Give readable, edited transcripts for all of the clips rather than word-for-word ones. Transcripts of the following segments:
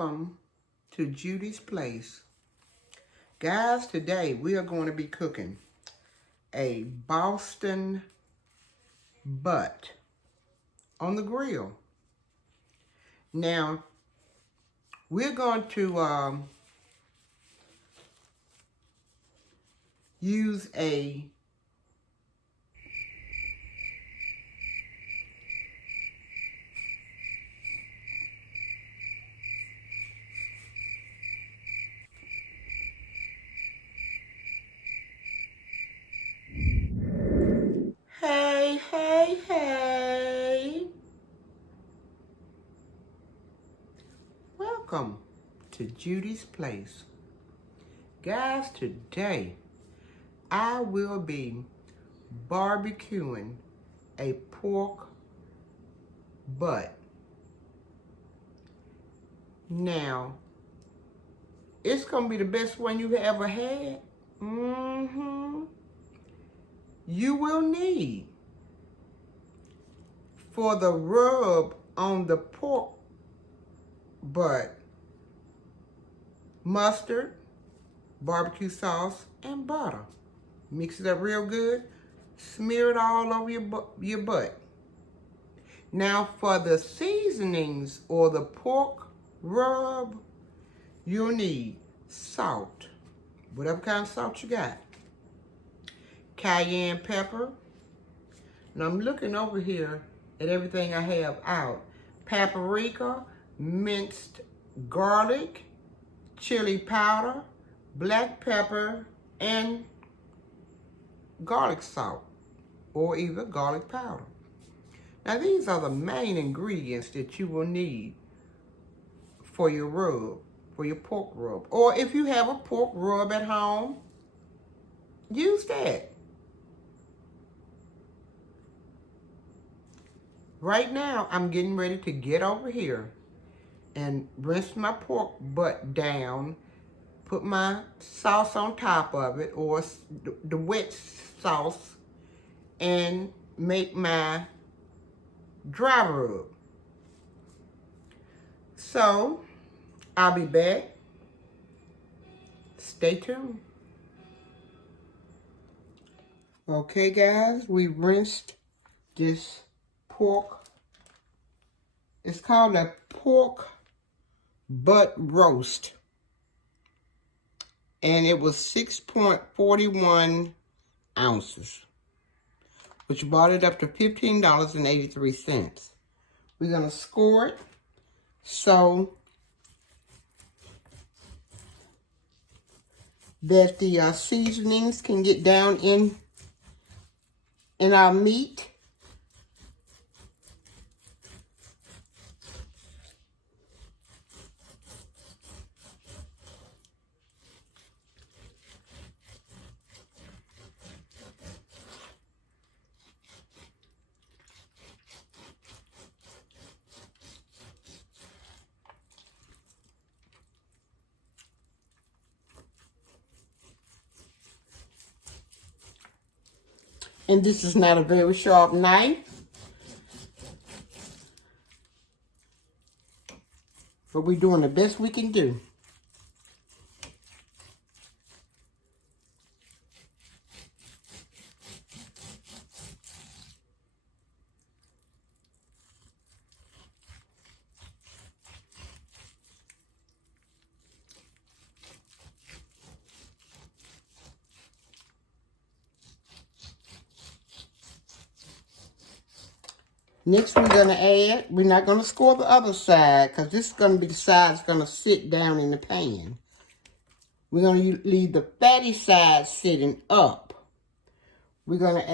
Welcome to Judy's Place. Guys, today we are going to be cooking a Boston butt on the grill. Now, we're going to use a Hey. Welcome to Judy's Place. Guys, today I will be barbecuing a pork butt. Now, it's going to be the best one you've ever had. You will need, for the rub on the pork butt, mustard, barbecue sauce, and butter. Mix it up real good. Smear it all over your butt. Now, for the seasonings or the pork rub, you'll need salt, whatever kind of salt you got, cayenne pepper. And I'm looking over here at everything I have out. Paprika, minced garlic, chili powder, black pepper, and garlic salt, or either garlic powder. Now, these are the main ingredients that you will need for your rub, for your pork rub. Or if you have a pork rub at home, use that. Right now, I'm getting ready to get over here and rinse my pork butt down, put my sauce on top of it, or the wet sauce, and make my dry rub. So, I'll be back. Stay tuned. Okay, guys, we rinsed this pork. It's called a pork butt roast. And it was 6.41 ounces, which brought it up to $15.83. We're going to score it so that the seasonings can get down in our meat. And this is not a very sharp knife, but we're doing the best we can do. Next, we're going to add, we're not going to score the other side because this is going to be the side that's going to sit down in the pan. We're going to leave the fatty side sitting up. We're going to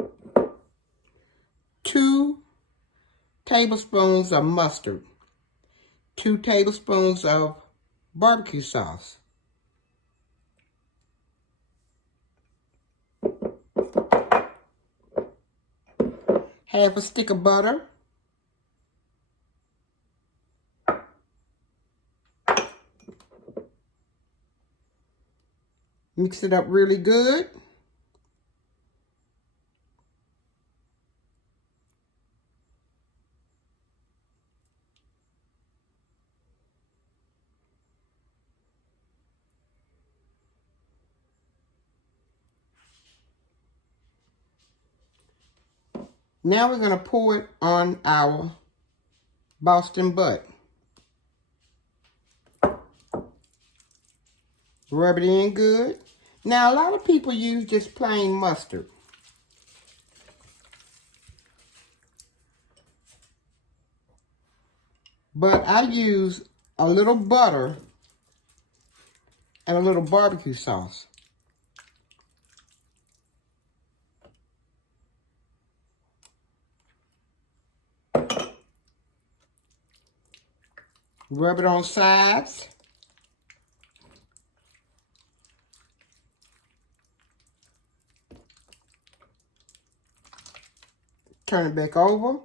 add 2 tablespoons of mustard, 2 tablespoons of barbecue sauce, half a stick of butter, mix it up really good. Now we're going to pour it on our Boston butt. Rub it in good. Now, a lot of people use just plain mustard. But I use a little butter and a little barbecue sauce. Rub it on sides. Turn it back over.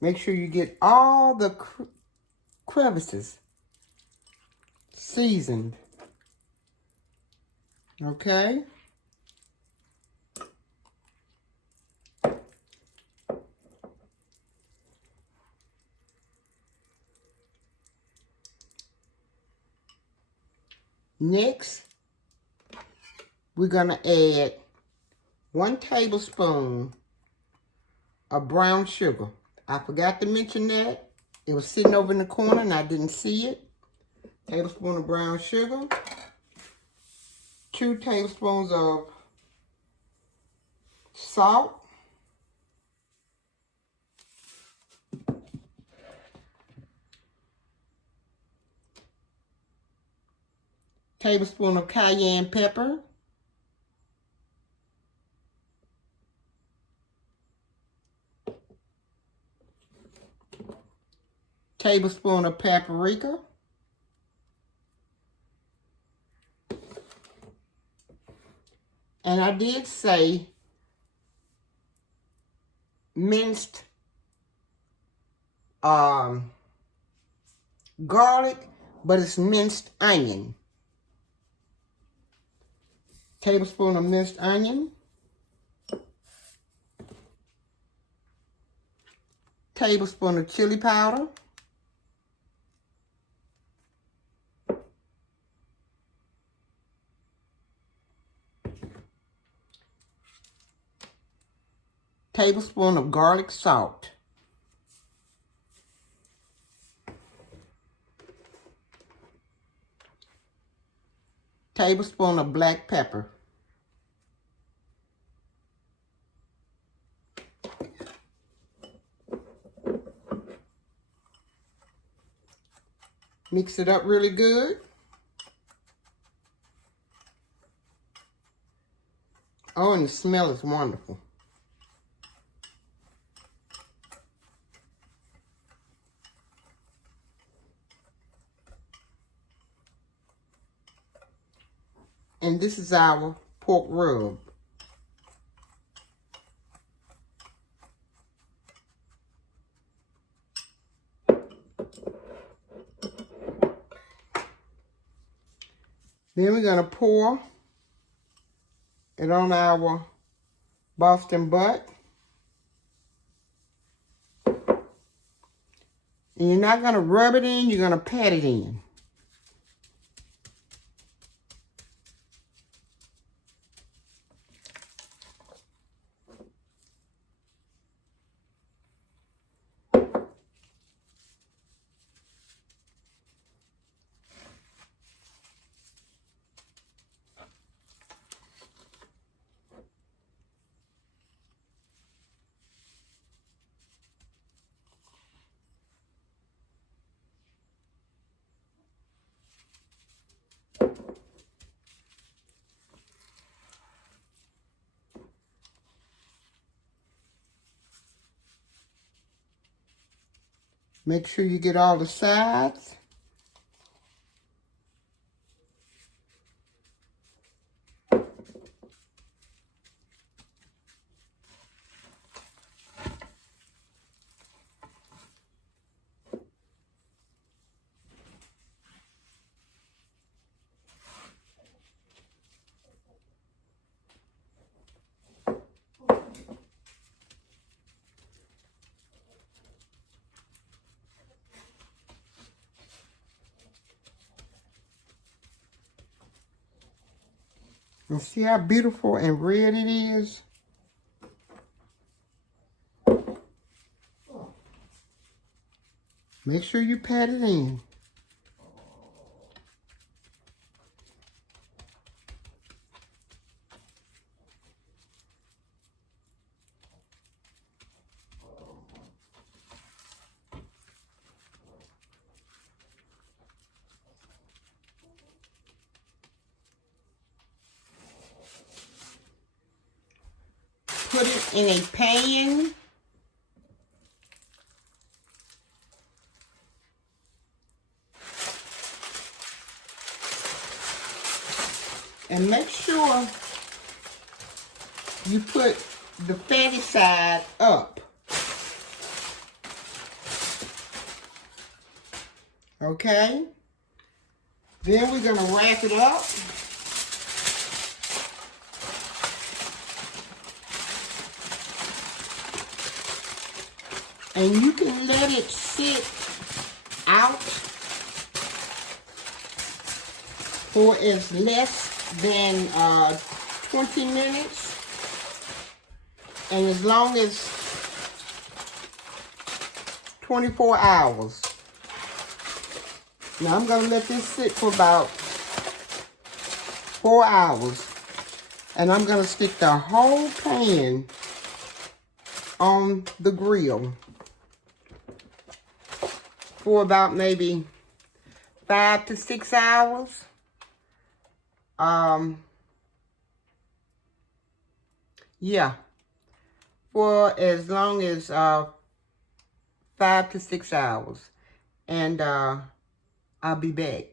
Make sure you get all the crevices seasoned. Okay? Next, we're going to add 1 tablespoon of brown sugar. I forgot to mention that. It was sitting over in the corner and I didn't see it. Tablespoon of brown sugar. 2 tablespoons of salt. Tablespoon of cayenne pepper. Tablespoon of paprika. And I did say minced garlic, but it's minced onion. Tablespoon of minced onion. Tablespoon of chili powder. Tablespoon of garlic salt. Tablespoon of black pepper. Mix it up really good. Oh, and the smell is wonderful. And this is our pork rub. Then we're going to pour it on our Boston butt. And you're not going to rub it in, you're going to pat it in. Make sure you get all the sides. And see how beautiful and red it is? Make sure you pat it in. Put it in a pan. And make sure you put the fatty side up. Okay? Then we're going to wrap it up. And you can let it sit out for as less than 20 minutes. And as long as 24 hours. Now I'm going to let this sit for about 4 hours. And I'm going to stick the whole pan on the grill for about maybe 5 to 6 hours. Yeah, for as long as 5 to 6 hours. And I'll be back.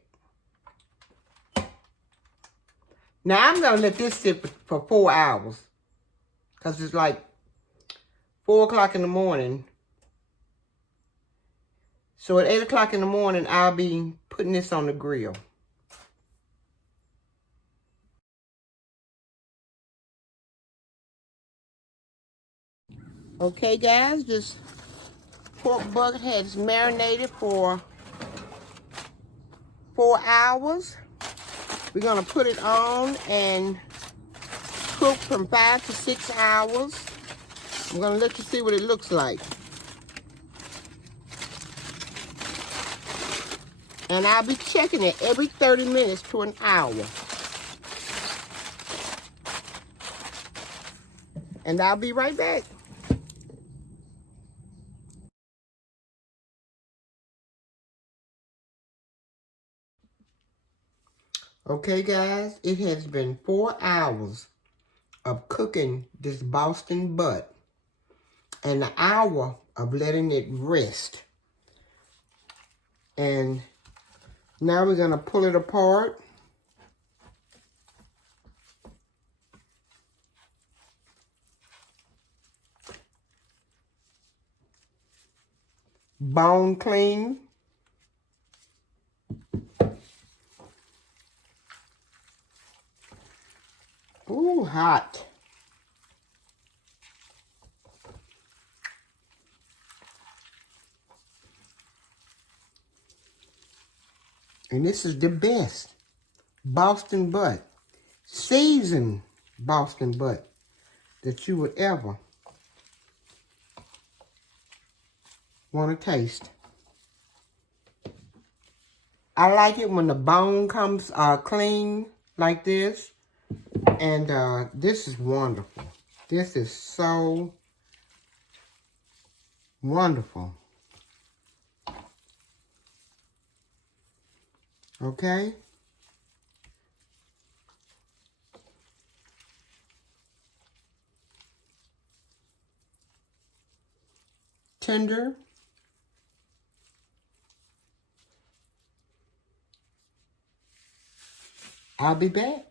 Now I'm gonna let this sit for 4 hours, because it's like 4 o'clock in the morning. So at 8 o'clock in the morning, I'll be putting this on the grill. Okay, guys, this pork bucket has marinated for 4 hours. We're gonna put it on and cook from 5 to 6 hours. I'm gonna let you see what it looks like. And I'll be checking it every 30 minutes to an hour. And I'll be right back. Okay, guys, it has been 4 hours of cooking this Boston butt and an hour of letting it rest. And now we're going to pull it apart. Bone clean. Ooh, hot. And this is the best Boston butt, seasoned Boston butt that you would ever want to taste. I like it when the bone comes clean like this. And this is wonderful. This is so wonderful. Okay? Tender. I'll be back.